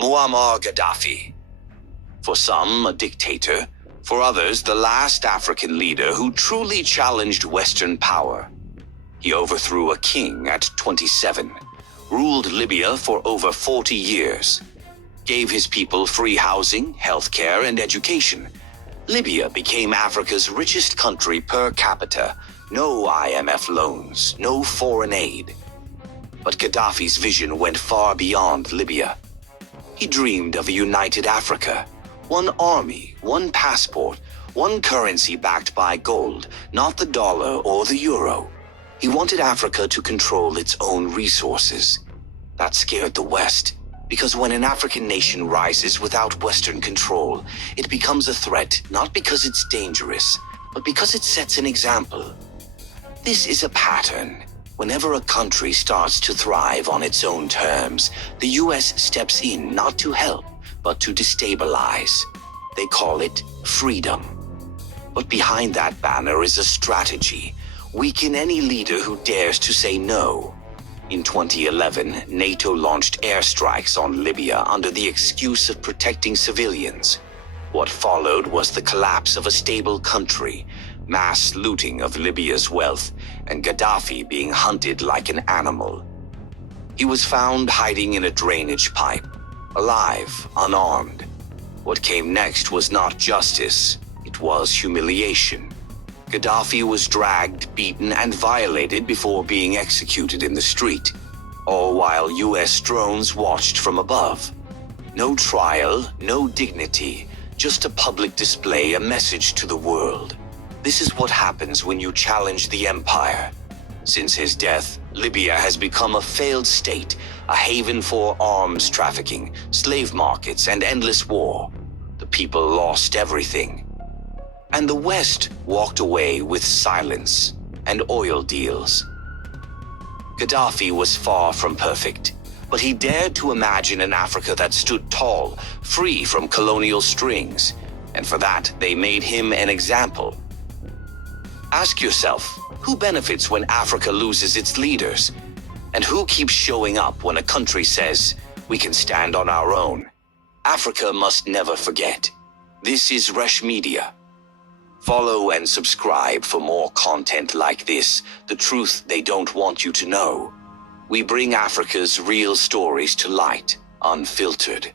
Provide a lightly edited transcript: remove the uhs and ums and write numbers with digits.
Muammar Gaddafi. For some, a dictator. For others, the last African leader who truly challenged Western power. He overthrew a king at 27, ruled Libya for over 40 years, gave his people free housing, healthcare, and education. Libya became Africa's richest country per capita. No IMF loans, no foreign aid. But Gaddafi's vision went far beyond Libya. He dreamed of a united Africa. One army, one passport, one currency backed by gold, not the dollar or the euro. He wanted Africa to control its own resources. That scared the West, because when an African nation rises without Western control, it becomes a threat not because it's dangerous, but because it sets an example. This is a pattern. Whenever a country starts to thrive on its own terms, the US steps in not to help, but to destabilize. They call it freedom. But behind that banner is a strategy. Weaken any leader who dares to say no. In 2011, NATO launched airstrikes on Libya under the excuse of protecting civilians. What followed was the collapse of a stable country, mass looting of Libya's wealth, and Gaddafi being hunted like an animal. He was found hiding in a drainage pipe, alive, unarmed. What came next was not justice, it was humiliation. Gaddafi was dragged, beaten, and violated before being executed in the street, all while US drones watched from above. No trial, no dignity, just a public display, a message to the world. This is what happens when you challenge the empire. Since his death, Libya has become a failed state, a haven for arms trafficking, slave markets, and endless war. The people lost everything. And the West walked away with silence and oil deals. Gaddafi was far from perfect, but he dared to imagine an Africa that stood tall, free from colonial strings, and for that they made him an example. Ask yourself, who benefits when Africa loses its leaders? And who keeps showing up when a country says, we can stand on our own? Africa must never forget. This is Resh Media. Follow and subscribe for more content like this, the truth they don't want you to know. We bring Africa's real stories to light, unfiltered.